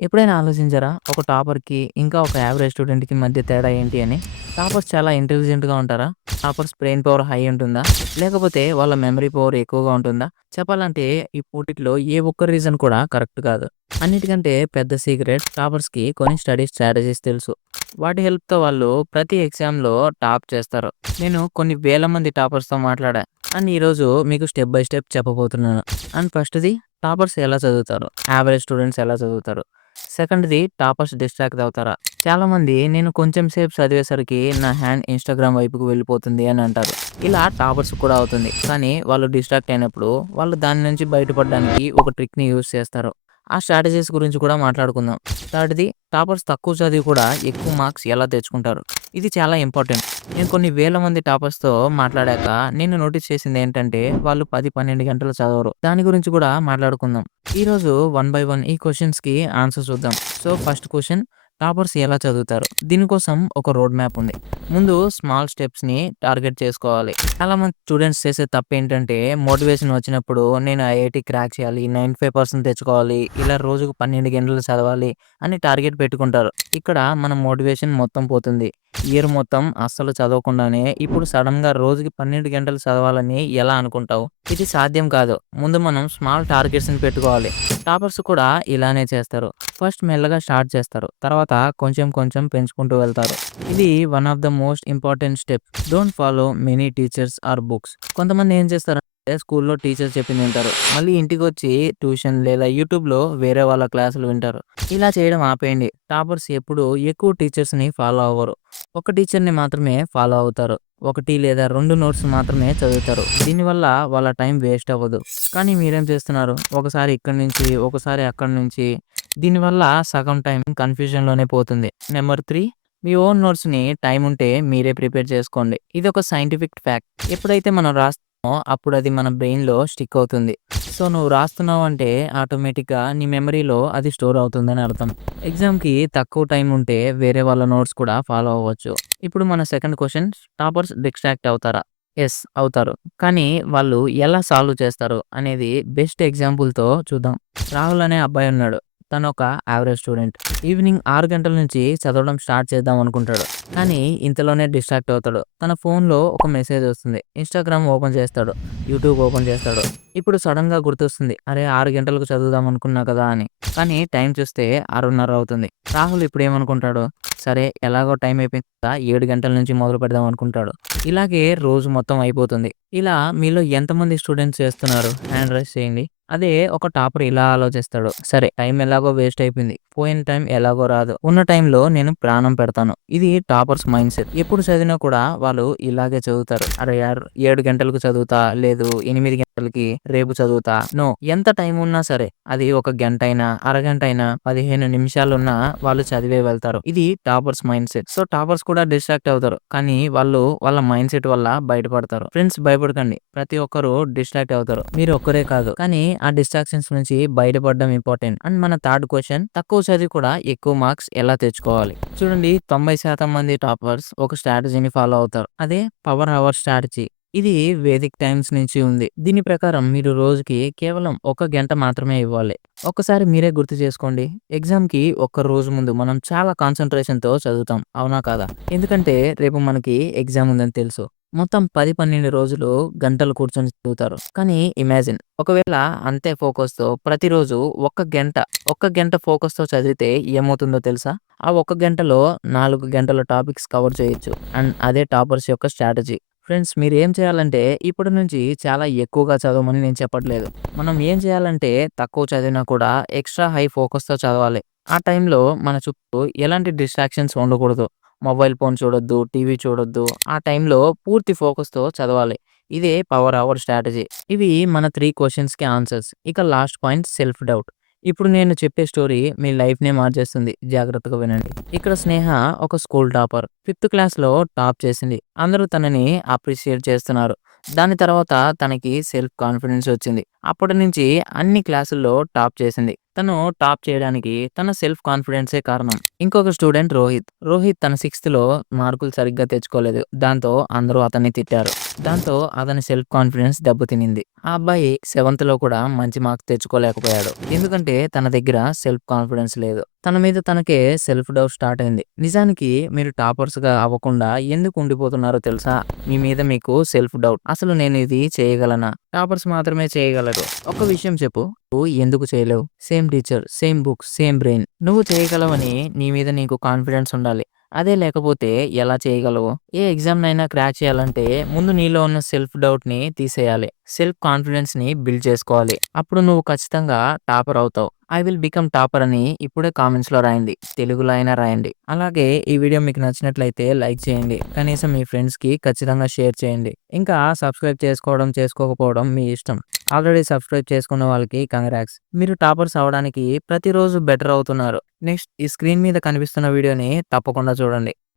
ఎప్పుడైనా ఆలోచించారా? ఒక టాపర్‌కి, ఇంకా ఒక యావరేజ్ స్టూడెంట్‌కి మధ్య తేడా ఏంటి అని? టాపర్స్ చాలా ఇంటెలిజెంట్‌గా ఉంటారా? టాపర్స్ బ్రెయిన్ పవర్ హై ఉంటుందా? లేకపోతే వాళ్ళ మెమరీ పవర్ ఎక్కువగా ఉంటుందా? చెప్పాలంటే ఈ మూడిట్లో ఏ ఒక్క రీజన్ కూడా కరెక్ట్ కాదు. అన్నిటికంటే పెద్ద సీక్రెట్ టాపర్స్‌కి కొన్ని స్టడీ స్ట్రాటజీస్ తెలుసు. వాటి హెల్ప్‌తో వాళ్ళు ప్రతి ఎగ్జామ్‌లో టాప్ చేస్తారు. నేను కొన్ని వేల మంది టాపర్స్‌తో మాట్లాడా. అండ్ ఈరోజు మీకు స్టెప్ బై స్టెప్ చెప్పబోతున్నాను. అండ్ ఫస్ట్‌ది టాపర్స్ ఎలా చదువుతారు? యావరేజ్ స్టూడెంట్స్ ఎలా చదువుతారు? సెకండ్‌ది టాపర్స్ డిస్ట్రాక్ట్ అవుతారా? చాలామంది నేను కొంచెం సేపు చదివేసరికి నా హ్యాండ్ ఇన్‌స్టాగ్రామ్ వైపుకు వెళ్ళిపోతుంది అని అంటారు. ఇలా టాపర్స్ కూడా అవుతుంది. కానీ వాళ్ళు డిస్ట్రాక్ట్ అయినప్పుడు వాళ్ళు దాని నుంచి బయటపడడానికి ఒక ట్రిక్‌ని యూజ్ చేస్తారు. ఆ స్ట్రాటజీస్ గురించి కూడా మాట్లాడుకుందాం. థర్డ్‌ది టాపర్స్ తక్కువ చదివి కూడా ఎక్కువ మార్క్స్ ఎలా తెచ్చుకుంటారు? ఇది చాలా ఇంపార్టెంట్. నేను కొన్ని వేల మంది టాపర్స్‌తో మాట్లాడాక నేను నోటీస్ చేసిందేంటంటే వాళ్ళు 10, 12 గంటలు చదవరు. దాని గురించి కూడా మాట్లాడుకుందాం. ఈరోజు వన్ బై వన్ ఈ క్వెషన్స్‌కి ఆన్సర్ చూద్దాం. సో, ఫస్ట్ క్వెషన్ టాపర్స్ ఎలా చదువుతారు? దీనికోసం ఒక రోడ్ మ్యాప్ ఉంది. ముందు స్మాల్ స్టెప్స్‌ని టార్గెట్ చేసుకోవాలి. చాలామంది స్టూడెంట్స్ చేసే తప్పేంటంటే మోటివేషన్ వచ్చినప్పుడు నేను ఐఐటీ క్రాక్ చేయాలి, 95% తెచ్చుకోవాలి, ఇలా రోజుకు 12 గంటలు చదవాలి అని టార్గెట్ పెట్టుకుంటారు. ఇక్కడ మన మోటివేషన్ మొత్తం పోతుంది. ఇయర్ మొత్తం అస్సలు చదవకుండానే ఇప్పుడు సడెన్‌గా రోజుకి 12 గంటలు చదవాలని ఎలా అనుకుంటావు? ఇది సాధ్యం కాదు. ముందు మనం స్మాల్ టార్గెట్స్‌ని పెట్టుకోవాలి. టాపర్స్ కూడా ఇలానే చేస్తారు. ఫస్ట్ మెల్లగా స్టార్ట్ చేస్తారు. తర్వాత కొంచెం కొంచెం పెంచుకుంటూ వెళ్తారు. ఇది one of the most important step. Don't follow many teachers or books. కొంతమంది ఏం చేస్తారంటే స్కూల్‌లో టీచర్ చెప్పింది వింటారు. మళ్ళీ ఇంటికొచ్చి ట్యూషన్ లేదా యూట్యూబ్‌లో వేరే వాళ్ళ క్లాసులు వింటారు. ఇలా చేయడం ఆపేయండి. టాపర్స్ ఎప్పుడూ ఎక్కువ టీచర్స్‌ని ఫాలో అవ్వరు. ఒక టీచర్‌ని మాత్రమే ఫాలో అవుతారు. 1 లేదా 2 నోట్స్ మాత్రమే చదువుతారు. దీనివల్ల వాళ్ళ టైం వేస్ట్ అవ్వదు. కానీ మీరేం చేస్తున్నారు? ఒకసారి ఇక్కడి నుంచి, ఒకసారి అక్కడి నుంచి. దీనివల్ల సగం టైం కన్‌ఫ్యూజన్‌లోనే పోతుంది. నెంబర్ 3 మీ ఓన్ నోట్స్‌ని టైం ఉంటే మీరే ప్రిపేర్ చేసుకోండి. ఇదొక సైంటిఫిక్ ఫ్యాక్ట్. ఎప్పుడైతే మనం రాస్తామో అప్పుడు అది మన బ్రెయిన్‌లో స్టిక్ అవుతుంది. సో, నువ్వు రాస్తున్నావంటే ఆటోమేటిక్‌గా నీ మెమరీలో అది స్టోర్ అవుతుందని అర్థం. ఎగ్జామ్‌కి తక్కువ టైం ఉంటే వేరే వాళ్ళ నోట్స్ కూడా ఫాలో అవ్వచ్చు. ఇప్పుడు మన సెకండ్ క్వెషన్ టాపర్స్ డిస్ట్రాక్ట్ అవుతారా? యెస్ అవుతారు. కానీ వాళ్ళు ఎలా సాల్వ్ చేస్తారు అనేది బెస్ట్ ఎగ్జాంపుల్‌తో చూద్దాం. రాహుల్ అనే అబ్బాయి ఉన్నాడు. తనొక యావరేజ్ స్టూడెంట్. ఈవినింగ్ 6 గంటల నుంచి చదవడం స్టార్ట్ చేద్దాం అనుకుంటాడు. కానీ ఇంతలోనే డిస్ట్రాక్ట్ అవుతాడు. తన ఫోన్‌లో ఒక మెసేజ్ వస్తుంది. ఇన్‌స్టాగ్రామ్ ఓపెన్ చేస్తాడు. యూట్యూబ్ ఓపెన్ చేస్తాడు. ఇప్పుడు సడెన్‌గా గుర్తొస్తుంది. అరే! 6 గంటలకు చదువుదాం అనుకున్నా కదా అని. కానీ టైం చూస్తే 6:30 అవుతుంది. రాహుల్ ఇప్పుడేమనుకుంటాడు? సరే ఎలాగో టైం అయిపోయింది కదా! 7 గంటల నుంచి మొదలు పెడదాం అనుకుంటాడు. ఇలాగే రోజు మొత్తం అయిపోతుంది. ఇలా మీలో ఎంతమంది స్టూడెంట్స్ చేస్తున్నారు? హ్యాండ్ రైజ్ చేయండి. అదే ఒక టాపర్ ఇలా ఆలోచిస్తాడు. సరే టైం ఎలాగో వేస్ట్ అయిపోయింది. పోయిన టైం ఎలాగో రాదు. ఉన్న టైంలో నేను ప్రాణం పెడతాను. ఇది టాపర్స్ మైండ్‌సెట్. ఎప్పుడు చదివినా కూడా వాళ్ళు ఇలాగే చదువుతారు. అరే యార్ 7 గంటలకు చదువుతా, లేదు 8 గంటలకి రేపు చదువుతా. నో ఎంత టైం ఉన్నా సరే అది ఒక గంటైనా, అరగంటైనా, 15 నిమిషాలున్నా వాళ్ళు చదివే వెళ్తారు. ఇది టాపర్స్ మైండ్‌సెట్. సో, టాపర్స్ కూడా డిస్ట్రాక్ట్ అవుతారు. కానీ వాళ్ళు వాళ్ళ మైండ్‌సెట్ వల్ల బయటపడతారు. ఫ్రెండ్స్ భయపడకండి. ప్రతి ఒక్కరు డిస్ట్రాక్ట్ అవుతారు. మీరు ఒక్కరే కాదు. కానీ ఆ డిస్ట్రాక్షన్స్ నుంచి బయటపడడం ఇంపార్టెంట్. అండ్ మన థర్డ్ క్వెషన్ తక్కువ చదివి కూడా ఎక్కువ మార్క్స్ ఎలా తెచ్చుకోవాలి? చూడండి 90% మంది టాపర్స్ ఒక స్ట్రాటజీని ఫాలో అవుతారు. అదే పవర్ అవర్ స్ట్రాటజీ. ఇది వేదిక్ టైమ్స్ నుంచి ఉంది. దీని ప్రకారం మీరు రోజుకి కేవలం 1 గంట మాత్రమే ఇవ్వాలి. ఒక్కసారి మీరే గుర్తు చేసుకోండి. ఎగ్జామ్‌కి ఒక్క రోజు ముందు మనం చాలా కాన్సంట్రేషన్‌తో చదువుతాం. అవునా కాదా? ఎందుకంటే రేపు మనకి ఎగ్జామ్ ఉందని తెలుసు. మొత్తం 10, 12 రోజులు గంటలు కూర్చొని చదువుతారు. కానీ ఇమాజిన్ ఒకవేళ అంతే ఫోకస్‌తో ప్రతిరోజు ఒక్క గంట ఫోకస్‌తో చదివితే ఏమవుతుందో తెలుసా? ఆ ఒక్క గంటలో 4 గంటల టాపిక్స్ కవర్ చేయొచ్చు. అండ్ అదే టాపర్స్ యొక్క స్ట్రాటజీ. ఫ్రెండ్స్ మీరేం చేయాలంటే ఇప్పటి నుంచి చాలా ఎక్కువగా చదవమని నేను చెప్పట్లేదు. మనం ఏం చేయాలంటే తక్కువ చదివినా కూడా ఎక్స్‌ట్రా హై ఫోకస్‌తో చదవాలి. ఆ టైంలో మన చుట్టూ ఎలాంటి డిస్ట్రాక్షన్స్ ఉండకూడదు. మొబైల్ ఫోన్ చూడొద్దు, టీవీ చూడొద్దు. ఆ టైంలో పూర్తి ఫోకస్‌తో చదవాలి. ఇదే పవర్ అవర్ స్ట్రాటజీ. ఇవి మన 3 క్వెషన్స్‌కి ఆన్సర్స్. ఇక లాస్ట్ పాయింట్ సెల్ఫ్ డౌట్. ఇప్పుడు నేను చెప్పే స్టోరీ మీ లైఫ్‌నే మార్చేస్తుంది. జాగ్రత్తగా వినండి. ఇక్కడ స్నేహ ఒక స్కూల్ టాపర్. ఫిఫ్త్ క్లాస్‌లో టాప్ చేసింది. అందరూ తనని అప్రిషియేట్ చేస్తున్నారు. దాని తర్వాత తనకి సెల్ఫ్ కాన్ఫిడెన్స్ వచ్చింది. అప్పటి నుంచి అన్ని క్లాసుల్లో టాప్ చేసింది. తను టాప్ చేయడానికి తన సెల్ఫ్ కాన్ఫిడెన్సే కారణం. ఇంకొక స్టూడెంట్ రోహిత్. రోహిత్ తన సిక్స్త్‌లో మార్కులు సరిగ్గా తెచ్చుకోలేదు. దాంతో అందరూ అతన్ని తిట్టారు. దాంతో అతని సెల్ఫ్ కాన్ఫిడెన్స్ దెబ్బతినింది. ఆ అబ్బాయి సెవెంత్‌లో కూడా మంచి మార్క్స్ తెచ్చుకోలేకపోయాడు. ఎందుకంటే తన దగ్గర సెల్ఫ్ కాన్ఫిడెన్స్ లేదు. తన మీద తనకే సెల్ఫ్ డౌట్ స్టార్ట్ అయింది. నిజానికి మీరు టాపర్స్‌గా అవ్వకుండా ఎందుకు ఉండిపోతున్నారో తెలుసా? మీ మీద మీకు సెల్ఫ్ డౌట్. అసలు నేను ఇది చేయగలనా? టాపర్స్ మాత్రమే చేయగలరు. ఒక్క విషయం చెప్పు. నువ్వు ఎందుకు చేయలేవు? Same teacher, same books, same brain. నువ్వు చేయగలవని నీ మీద నీకు కాన్ఫిడెన్స్ ఉండాలి. అదే లేకపోతే ఎలా చేయగలవు? ఏ ఎగ్జామ్‌నైనా క్రాక్ చేయాలంటే ముందు నీలో ఉన్న సెల్ఫ్ డౌట్‌ని తీసేయాలి. సెల్ఫ్ కాన్ఫిడెన్స్‌ని బిల్డ్ చేసుకోవాలి. అప్పుడు నువ్వు ఖచ్చితంగా టాపర్ అవుతావు. ఐ విల్ బికమ్ టాపర్ అని ఇప్పుడే కామెంట్స్‌లో రాయండి. తెలుగులో అయినా రాయండి. అలాగే ఈ వీడియో మీకు నచ్చినట్లయితే లైక్ చేయండి. కనీసం మీ ఫ్రెండ్స్‌కి ఖచ్చితంగా షేర్ చేయండి. ఇంకా సబ్స్క్రైబ్ చేసుకోవడం, చేసుకోకపోవడం మీ ఇష్టం. ఆల్రెడీ సబ్స్క్రైబ్ చేసుకున్న వాళ్ళకి కంగ్రాట్స్. మీరు టాపర్స్ అవ్వడానికి ప్రతిరోజు బెటర్ అవుతున్నారు. నెక్స్ట్ ఈ స్క్రీన్ మీద కనిపిస్తున్న వీడియోని తప్పకుండా చూడండి.